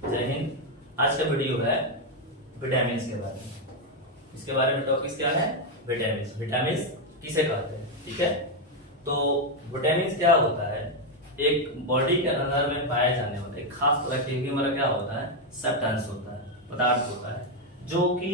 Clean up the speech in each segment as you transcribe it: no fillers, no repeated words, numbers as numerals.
जय हिंद। आज का वीडियो है विटामिन के बारे में। इसके बारे में टॉपिक क्या है? विटामिन। विटामिन किसे कहते हैं? ठीक है, तो विटामिन क्या होता है? एक बॉडी के अंदर में पाए जाने वाले एक खास तरह के हमारा क्या होता है? सब्सटेंस होता है, पदार्थ होता है, जो कि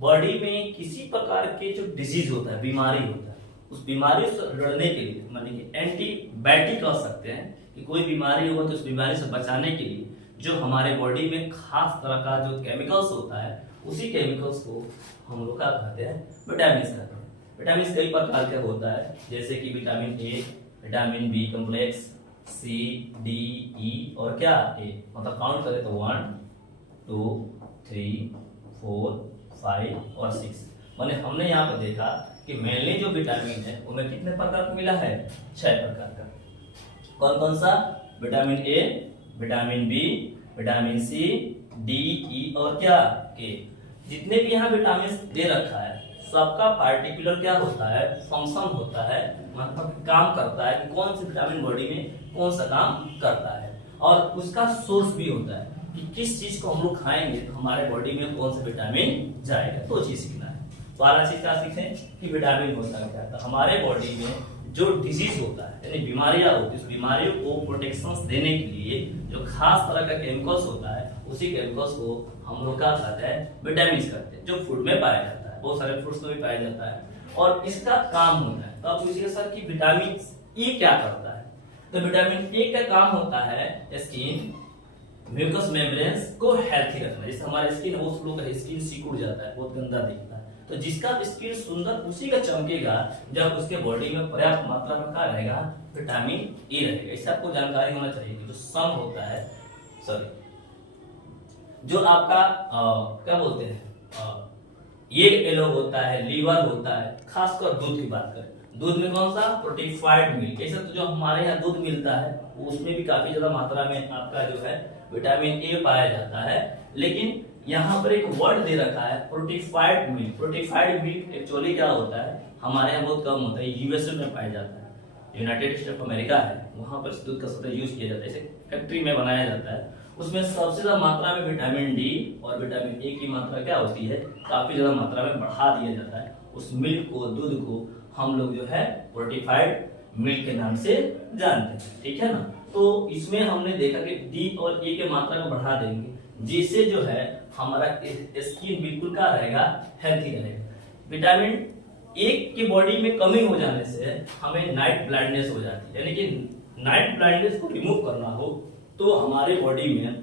बॉडी में किसी प्रकार के जो डिजीज होता है, बीमारी होता है, उस बीमारी से लड़ने के लिए, मानी कि एंटीबायोटिक कह सकते हैं कि कोई बीमारी हो तो उस बीमारी से बचाने के लिए जो हमारे बॉडी में खास तरह का जो केमिकल्स होता है, उसी केमिकल्स को हम लोग क्या कहते हैं? विटामिन कहते हैं। विटामिन कई प्रकार के होता है, जैसे कि vitamin A, vitamin B complex, C, D, E और क्या ए, मतलब काउंट करें तो 1 2 3 4 5 और 6। माने हमने यहाँ पर देखा कि मेनली जो विटामिन है उनमें कितने प्रकार का मिला है? 6 प्रकार का। कौन कौन सा? Vitamin A, vitamin B, vitamin C, D, E और क्या के। जितने भी यहाँ विटामिन दे रखा है, सबका पार्टिकुलर क्या होता है? फंक्शन होता है, मतलब काम करता है कि कौन सी विटामिन बॉडी में कौन सा काम करता है, और उसका सोर्स भी होता है कि किस चीज को हम लोग खाएंगे तो हमारे बॉडी में कौन सा विटामिन जाएगा। तो चीज सीखना है। तो आला चीज क्या सीखें कि विटामिन होता है क्या? तो हमारे बॉडी में जो डिजीज होता है, यानी बीमारियां होती है, उस बीमारियों को प्रोटेक्शन देने के लिए जो खास तरह का केमिकल्स होता है, उसी केमिकल्स को हम लोग क्या कहते हैं? विटामिन कहते हैं, जो फूड में पाया जाता है। बहुत सारे फ्रूट्स में भी पाया जाता है और इसका काम होता है। तो आप पूछिए सर कि विटामिन ई क्या करता है? तो विटामिन ए का काम होता है स्किन म्यूकस मेम्ब्रेन्स को हेल्थी रखना। जैसे हमारा स्किन है, वो स्लो का स्किन सिकुड़ जाता है, बहुत गंदा दिखता है, तो जिसका स्किन सुंदर उसी का चमकेगा जब उसके बॉडी में पर्याप्त मात्रा में क्या रहेगा? विटामिन ए रहेगा। इससे आपको जानकारी होना चाहिए कि जो सन होता है, सॉरी, जो आपका क्या बोलते हैं, ये येलो होता है, लीवर होता है, खासकर दूध की बात करें, दूध में कौन सा? Fortified milk. ऐसा तो जो हमारे यहाँ दूध मिलता है उसमें भी काफी ज्यादा मात्रा में आपका जो है विटामिन ए पाया जाता है। लेकिन यहाँ पर एक वर्ड दे रखा है fortified milk. Fortified milk actually क्या होता है? हमारे यहाँ बहुत कम होता है, यूएसए में पाया जाता है, यूनाइटेड स्टेट ऑफ अमेरिका है, वहां पर दूध का सत्तर यूज किया जाता है, जैसे फैक्ट्री में बनाया जाता है। उसमें सबसे ज्यादा मात्रा में विटामिन डी और विटामिन ए की मात्रा क्या होती है? काफी ज्यादा मात्रा में बढ़ा दिया जाता है। उस मिल्क को, दूध को हम लोग जो है फोर्टिफाइड मिल्क के नाम से जानते हैं, ठीक है ना। तो इसमें हमने देखा कि डी और ए के मात्रा को बढ़ा देंगे, जिससे जो है हमारा स्किन बिल्कुल क्या रहेगा? हेल्थी रहेगा। विटामिन ए की बॉडी में कमी हो जाने से हमें नाइट ब्लाइंडनेस हो जाती है, यानी कि नाइट ब्लाइंडनेस को रिमूव करना हो तो हमारे बॉडी में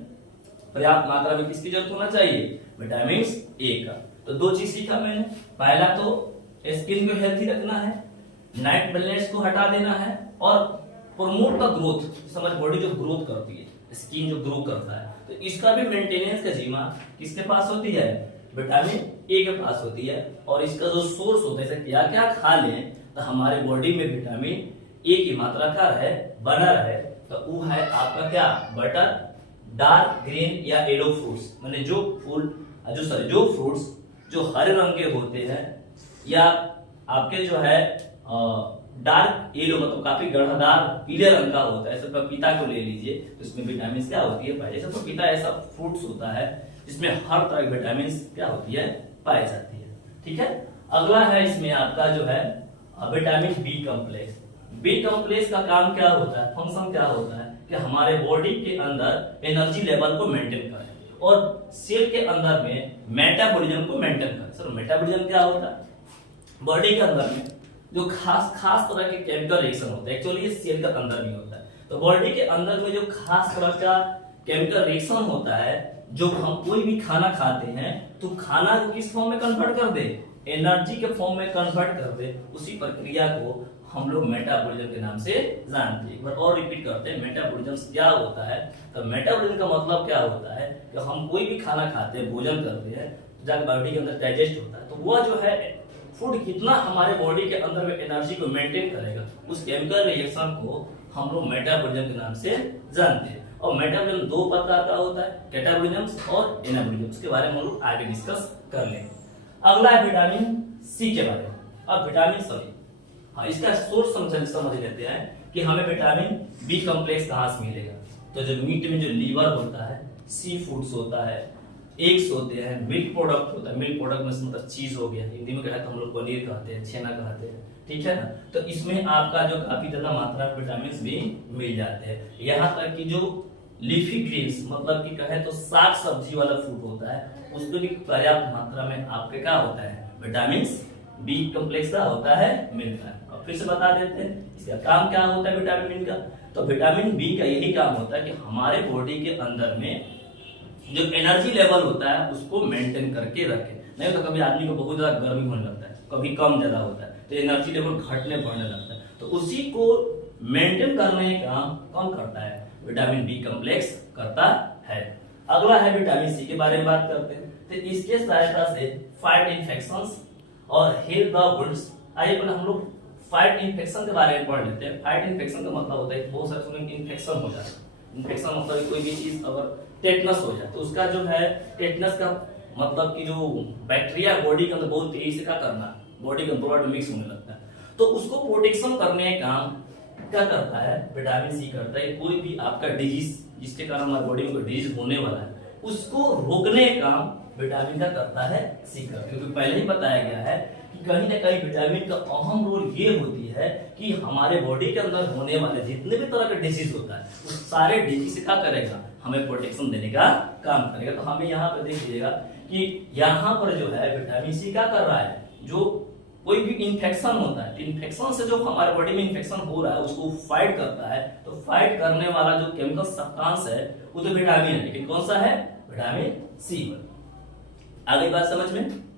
पर्याप्त मात्रा में किसकी जरूरत होना चाहिए? विटामिन ए का। तो 2 चीज सीखा मैंने। पहला तो स्किन को हेल्थी रखना है, नाइट ब्लाइंडनेस को हटा देना है, और प्रमोट द ग्रोथ। हमारी बॉडी जो ग्रोथ करती है, स्किन जो ग्रो करता है, तो इसका भी मेंटेनेंस का जिम्मा किसके पास होती है? विटामिन ए के पास होती है। और इसका जो सोर्स होता है, क्या क्या खा लें तो हमारे बॉडी में विटामिन ए की मात्रा क्या रहे? बना रहे। तो वो है आपका क्या? बटर, डार्क ग्रीन या येलो फ्रूट्स, माने जो फ्रूट्स जो हरे रंग के होते हैं, या आपके जो है डार्क येलो, मतलब काफी गढ़दार पीले रंग का होता है। जैसे पपीता को ले लीजिए, तो इसमें विटामिन क्या होती है? पाई। जैसे पपीता ऐसा फ्रूट्स होता है जिसमें हर तरह की विटामिन क्या होती है? पाई जाती है, ठीक है। अगला है इसमें आपका जो है vitamin B complex. B complex का काम क्या होता है? फंक्शन क्या होता है? कि हमारे बॉडी के अंदर एनर्जी लेवल को मेंटेन करें और सेल के अंदर में मेटाबॉलिज्म को मेंटेन करें। सर मेटाबॉलिज्म क्या होता है? बॉडी के अंदर में जो खास तरह के केमिकल रिएक्शन होते हैं, एक्चुअली ये सेल के अंदर भी होता है। तो बॉडी के अंदर में जो खास तरह का केमिकल रिएक्शन होता है, जो हम कोई भी खाना खाते हैं तो खाना को किस फॉर्म में कन्वर्ट कर दे? एनर्जी के फॉर्म में कन्वर्ट कर दे। उसी प्रक्रिया को हम लोग मेटाबॉलिज्म के नाम से जानते हैं। एक बार और रिपीट करते हैं, मेटाबॉलिज्म क्या होता है? तो मेटाबॉलिज्म का मतलब क्या होता है कि हम कोई भी खाना खाते हैं, भोजन करते हैं, जाकर बॉडी के अंदर डाइजेस्ट होता है, तो वह जो है फूड कितना हमारे बॉडी के अंदर में एनर्जी को मेंटेन करेगा, उस केमिकल रिएक्शन को हम लोग मेटाबॉलिज्म के नाम से जानते हैं। और मेटाबॉलिज्म 2 प्रकार का होता है, कैटाबॉलिज्म और एनाबॉलिज्म। इसके बारे में हम लोग आगे डिस्कस कर लेंगे। अगला है विटामिन सी के बारे में। अब विटामिन इसका सोर्स समझ लेते हैं कि हमें विटामिन बी कॉम्प्लेक्स कहाँ से मिलेगा। तो जो मीट में जो लीवर होता है, सी फूड्स होता है, एग्स होते हैं, मिल्क प्रोडक्ट होता है, मिल्क प्रोडक्ट में से मतलब चीज हो गया, हिंदी में कहते हैं हम लोग पनीर कहते हैं, छेना कहते हैं, ठीक है ना। तो इसमें आपका जो काफी ज्यादा मात्रा में विटामिन भी मिल जाते हैं। यहाँ तक कि जो लीफी ग्रीन्स मतलब कि कहे तो साग सब्जी वाला फूड होता है, उसमें भी पर्याप्त मात्रा में आपके क्या होता है, विटामिन बी कॉम्प्लेक्स का होता है, मिलता है। और फिर से बता देते हैं इसका काम क्या होता है विटामिन बी का। तो विटामिन बी का यही काम होता है कि हमारे बॉडी के अंदर में जो एनर्जी लेवल होता है उसको मेंटेन करके रखे। नहीं तो कभी आदमी को बहुत ज्यादा गर्मी होने लगता है, कभी कम ज्यादा होता है, तो एनर्जी लेवल घटने बढ़ने लगता है। तो उसी को मेंटेन करने का काम कौन करता है, विटामिन बी कॉम्प्लेक्स करता है। अगला है विटामिन सी के बारे में बात करते हैं। तो इसके सहायता से फाइट इन्फेक्शंस और हील द वुंड्स। आइए पहले हम लोग फाइट इन्फेक्शन के बारे में पढ़ लेते हैं। फाइट इन्फेक्शन का मतलब होता है बहुत सारे इन्फेक्शन हो जाता है। इन्फेक्शन मतलब कोई भी चीज अगर टेटनस हो जाए तो उसका जो है टेटनस का मतलब कि जो बैक्टीरिया बॉडी के अंदर बहुत तेजी से क्या करना, बॉडी के अंदर मिक्स होने लगता है, तो उसको प्रोटेक्शन करने का काम क्या करता है, विटामिन सी करता है। कोई भी आपका डिजीज जिसके कारण हमारी बॉडी में कोई डिजीज होने वाला है उसको रोकने का काम विटामिन का करता है, सी करता है। क्योंकि पहले ही बताया गया है कि कहीं ना कहीं विटामिन का अहम रोल ये होती है कि हमारे बॉडी के अंदर होने वाले जितने भी तरह के डिजीज होता है उस सारे डिजीज से क्या करेगा, हमें प्रोटेक्शन देने का काम करेगा। तो हमें यहाँ पे देखिएगा कि यहाँ पर जो है विटामिन सी क्या कर रहा है, जो कोई भी इंफेक्शन होता है, इंफेक्शन से जो हमारे बॉडी में इंफेक्शन हो रहा है उसको फाइट करता है। तो फाइट करने वाला जो केमिकल सब्सटेंस है वो तो विटामिन है, लेकिन कौन सा है, विटामिन सी। आगे बात समझ में।